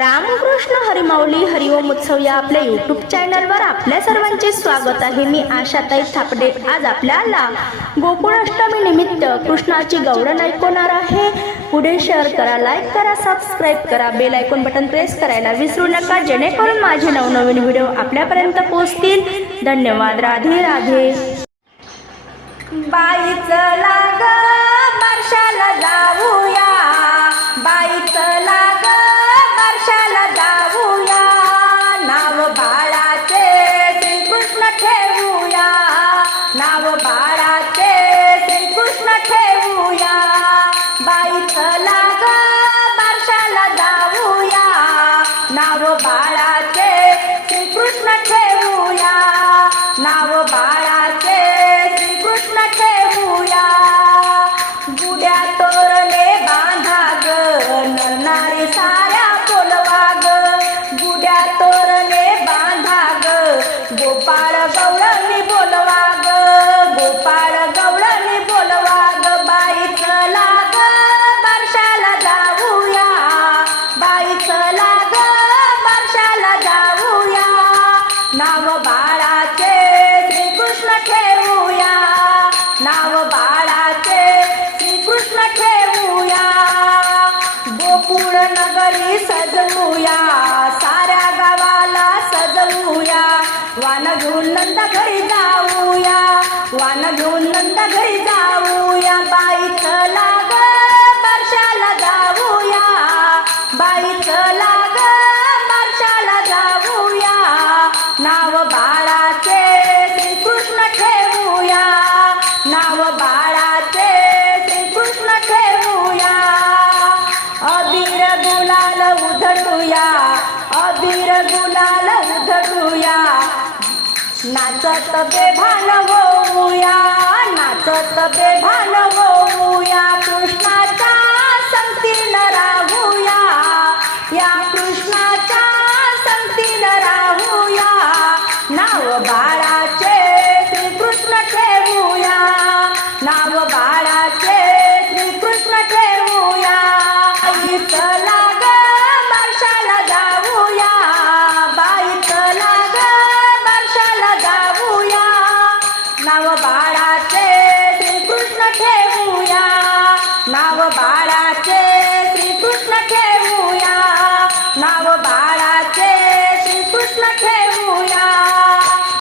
रामकृष्ण हरिमाऊली हरिओम उत्सव या आपल्या यूट्यूब चॅनलवर आपल्या सर्वांचे स्वागत आहे. मी आशाताई थापडे. आज आपल्याला गोकुळाष्टमी निमित्त कृष्णाची गौरण ऐकवणार आहे. पुढे शेअर करा लाईक करा सबस्क्राईब करा. बेल आयकॉन बटन प्रेस करायला विसरू नका. जेणेकरून माझे नवनवीन व्हिडिओ आपल्यापर्यंत पोहोचतील. धन्यवाद. राधे राधे. बाईचं लाग. नाव बाळाचे श्रीकृष्ण ठेवूया. बाईचं ग बारशाला जाऊया. नाव बाळाचे श्रीकृष्ण ठेव बाळाचे श्रीकृष्ण ठेवूया. नाव बाळाचे श्रीकृष्ण ठेवूया. गोकुळ नगरी सजवूया. साऱ्या गावाला सजवूया. वान घेऊन नंद घरी जाऊया. वान घेऊन नंद घरी जाऊया बाईचं नाचत बेभान होऊया नाचत बेभान होऊया कृष्णाच्या संगतीन राहूया. या कृष्णाच्या संगतीन राहूया. नाव बा नाव बाळाचे श्रीकृष्ण ठेवूया नाव बाळाचे श्रीकृष्ण ठेवू